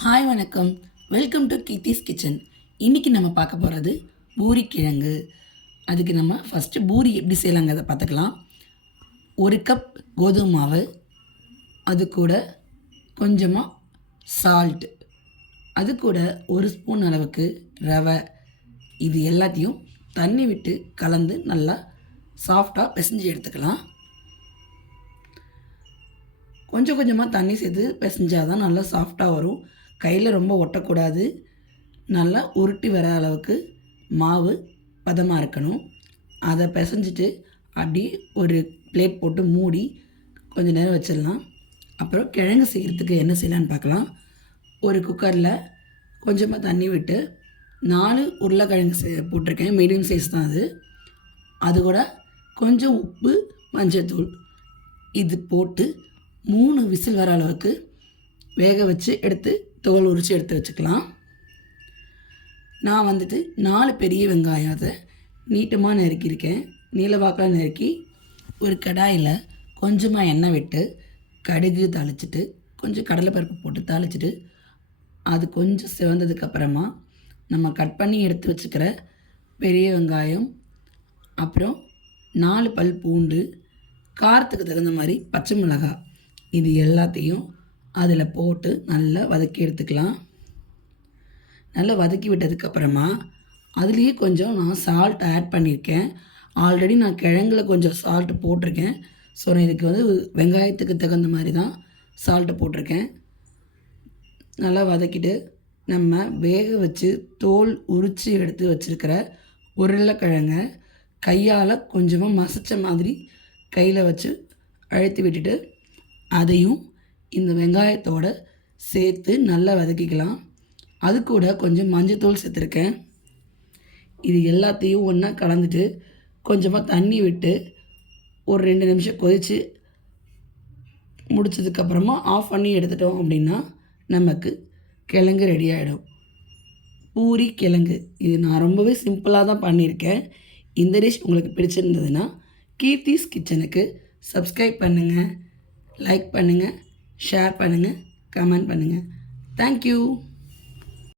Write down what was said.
Hi வணக்கம். Welcome to Keerthi's kitchen இன்றைக்கி நம்ம பார்க்க போகிறது பூரி கிழங்கு. அதுக்கு நம்ம ஃபஸ்ட்டு பூரி எப்படி செய்யலாங்கிறத பார்த்துக்கலாம். ஒரு கப் கோதுமை மாவு அது கூட கொஞ்சமாக சால்ட் அது கூட ஒரு ஸ்பூன் அளவுக்கு ரவை. இது எல்லாத்தையும் தண்ணி விட்டு கலந்து நல்லா சாஃப்டாக பிசைஞ்சு எடுத்துக்கலாம். கொஞ்சம் கொஞ்சமாக தண்ணி சேர்த்து பிசைஞ்சால் தான் நல்லா சாஃப்டாக வரும். கையில் ரொம்ப ஒட்டக்கூடாது. நல்லா உருட்டி வர அளவுக்கு மாவு பதமாக இருக்கணும். அதை பிசைஞ்சிட்டு அப்படி ஒரு பிளேட் போட்டு மூடி கொஞ்ச நேரம் வச்சிடலாம். அப்புறம் கிழங்கு செய்கிறதுக்கு என்ன செய்யலான்னு பார்க்கலாம். ஒரு குக்கரில் கொஞ்சமாக தண்ணி விட்டு நாலு உருளைக்கிழங்கு போட்டிருக்கேன். மீடியம் சைஸ் தான் அது. அது கூட கொஞ்சம் உப்பு மஞ்சள்தூள் இது போட்டு மூணு விசில் வர அளவுக்கு வேக வச்சு எடுத்து தோல் உரித்து எடுத்து வச்சுக்கலாம். நான் வந்துட்டு நாலு பெரிய வெங்காயம் அதை நீட்டமாக நறுக்கியிருக்கேன். நீளவாக்கில் நறுக்கி ஒரு கடாயில் கொஞ்சமாக எண்ணெய் விட்டு கடுகு தாளிச்சிட்டு கொஞ்சம் கடலைப்பருப்பு போட்டு தாளிச்சிட்டு அது கொஞ்சம் சிவந்ததுக்கப்புறமா நம்ம கட் பண்ணி எடுத்து வச்சுக்கிற பெரிய வெங்காயம் அப்புறம் நாலு பல் பூண்டு காரத்துக்கு தகுந்த மாதிரி பச்சை மிளகாய் இது எல்லாத்தையும் அதில் போட்டு நல்லா வதக்கி எடுத்துக்கலாம். நல்லா வதக்கி விட்டதுக்கப்புறமா அதுலேயே கொஞ்சம் நான் சால்ட் ஆட் பண்ணியிருக்கேன். ஆல்ரெடி நான் கிழங்குல கொஞ்சம் சால்ட்டு போட்டிருக்கேன். ஸோ நான் இதுக்கு வந்து வெங்காயத்துக்கு தகுந்த மாதிரி தான் சால்ட்டு போட்டிருக்கேன். நல்லா வதக்கிட்டு நம்ம வேக வச்சு தோல் உரித்து எடுத்து வச்சுருக்கிற உருளைக்கிழங்க கையால் கொஞ்சமாக மசித்த மாதிரி கையில் வச்சு அழுத்தி விட்டுட்டு அதையும் இந்த வெங்காயத்தோடு சேர்த்து நல்லா வதக்கிக்கலாம். அது கூட கொஞ்சம் மஞ்சத்தூள் சேர்த்துருக்கேன். இது எல்லாத்தையும் ஒன்றா கலந்துட்டு கொஞ்சமாக தண்ணி விட்டு ஒரு ரெண்டு நிமிஷம் கொதித்து முடிச்சதுக்கப்புறமா ஆஃப் பண்ணி எடுத்துட்டோம் அப்படின்னா நமக்கு கிழங்கு ரெடி ஆகிடும் பூரி கிழங்கு. இது நான் ரொம்பவே சிம்பிளாக தான் பண்ணியிருக்கேன். இந்த டிஷ் உங்களுக்கு பிடிச்சிருந்ததுன்னா கீர்த்திஸ் கிச்சனுக்கு சப்ஸ்கிரைப் பண்ணுங்கள் லைக் பண்ணுங்கள் ஷேர் பண்ணுங்கள் கமெண்ட் பண்ணுங்கள் தேங்க்யூ